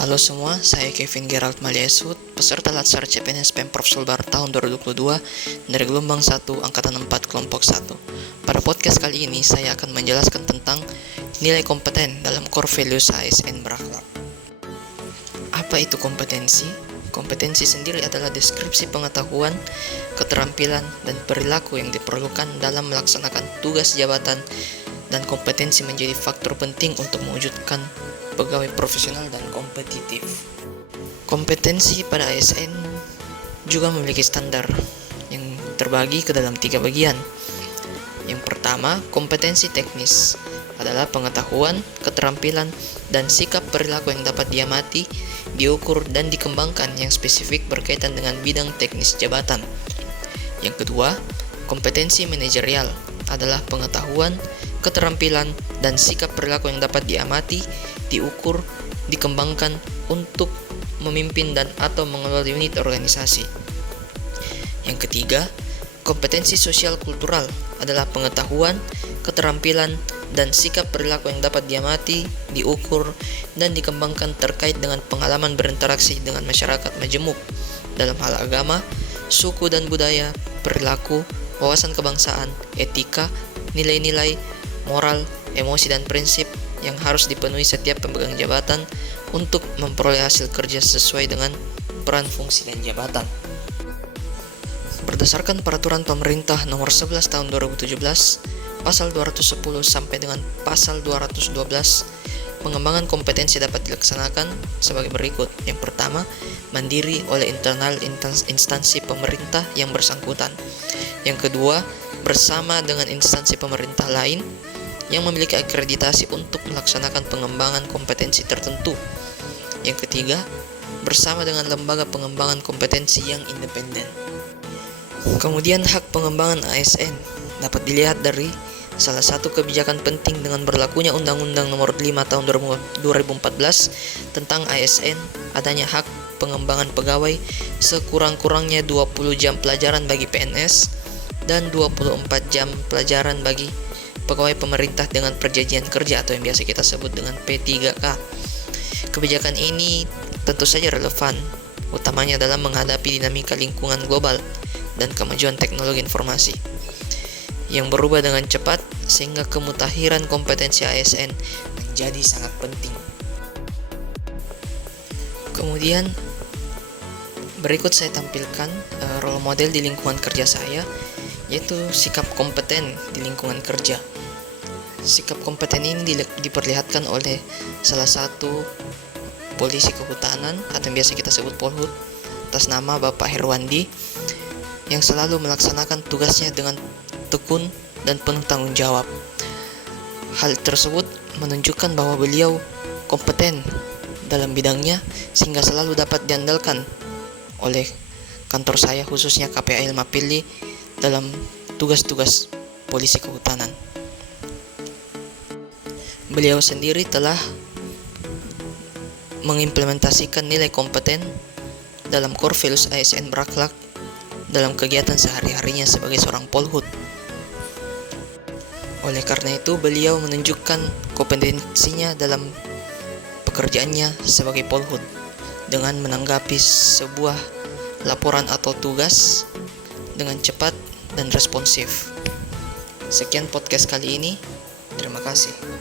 Halo semua, saya Kevin Gerald Malieswood, peserta Latsar CPNS Pemprov Sulbar tahun 2022 dari gelombang 1 Angkatan 4 Kelompok 1. Pada podcast kali ini, saya akan menjelaskan tentang nilai kompeten dalam core values ASN berakhlak. Apa itu kompetensi? Kompetensi sendiri adalah deskripsi pengetahuan, keterampilan, dan perilaku yang diperlukan dalam melaksanakan tugas jabatan, dan kompetensi menjadi faktor penting untuk mewujudkan pegawai profesional dan kompetitif. Kompetensi pada ASN juga memiliki standar yang terbagi ke dalam 3 bagian. Yang pertama, kompetensi teknis adalah pengetahuan, keterampilan, dan sikap perilaku yang dapat diamati, diukur, dan dikembangkan yang spesifik berkaitan dengan bidang teknis jabatan. Yang kedua, kompetensi manajerial adalah pengetahuan, keterampilan, dan sikap perilaku yang dapat diamati, diukur, dikembangkan untuk memimpin dan atau mengelola unit organisasi. Yang ketiga, kompetensi sosial kultural adalah pengetahuan, keterampilan, dan sikap perilaku yang dapat diamati, diukur, dan dikembangkan terkait dengan pengalaman berinteraksi dengan masyarakat majemuk dalam hal agama, suku dan budaya, perilaku, wawasan kebangsaan, etika, nilai-nilai, moral, emosi, dan prinsip yang harus dipenuhi setiap pemegang jabatan untuk memperoleh hasil kerja sesuai dengan peran fungsi dan jabatan. Berdasarkan peraturan pemerintah nomor 11 tahun 2017, pasal 210 sampai dengan pasal 212, pengembangan kompetensi dapat dilaksanakan sebagai berikut. Yang pertama, mandiri oleh internal instansi pemerintah yang bersangkutan. Yang kedua, bersama dengan instansi pemerintah lain yang memiliki akreditasi untuk melaksanakan pengembangan kompetensi tertentu. Yang ketiga, bersama dengan lembaga pengembangan kompetensi yang independen. Kemudian hak pengembangan ASN dapat dilihat dari salah satu kebijakan penting dengan berlakunya Undang-Undang Nomor 5 Tahun 2014 tentang ASN, adanya hak pengembangan pegawai sekurang-kurangnya 20 jam pelajaran bagi PNS dan 24 jam pelajaran bagi pegawai pemerintah dengan perjanjian kerja atau yang biasa kita sebut dengan P3K. Kebijakan ini tentu saja relevan, utamanya dalam menghadapi dinamika lingkungan global dan kemajuan teknologi informasi yang berubah dengan cepat, sehingga kemutakhiran kompetensi ASN menjadi sangat penting. Kemudian berikut saya tampilkan role model di lingkungan kerja saya, yaitu sikap kompeten di lingkungan kerja. Sikap kompeten ini diperlihatkan oleh salah satu polisi kehutanan atau yang biasa kita sebut Polhut atas nama Bapak Herwandi, yang selalu melaksanakan tugasnya dengan tekun dan penuh tanggung jawab. Hal tersebut menunjukkan bahwa beliau kompeten dalam bidangnya sehingga selalu dapat diandalkan oleh kantor saya, khususnya KPA Ilma Pilih, dalam tugas-tugas polisi kehutanan. Beliau sendiri telah mengimplementasikan nilai kompeten dalam core values ASN berakhlak dalam kegiatan sehari-harinya sebagai seorang Polhut. Oleh karena itu, beliau menunjukkan kompetensinya dalam pekerjaannya sebagai Polhut dengan menanggapi sebuah laporan atau tugas dengan cepat dan responsif. Sekian podcast kali ini. Terima kasih.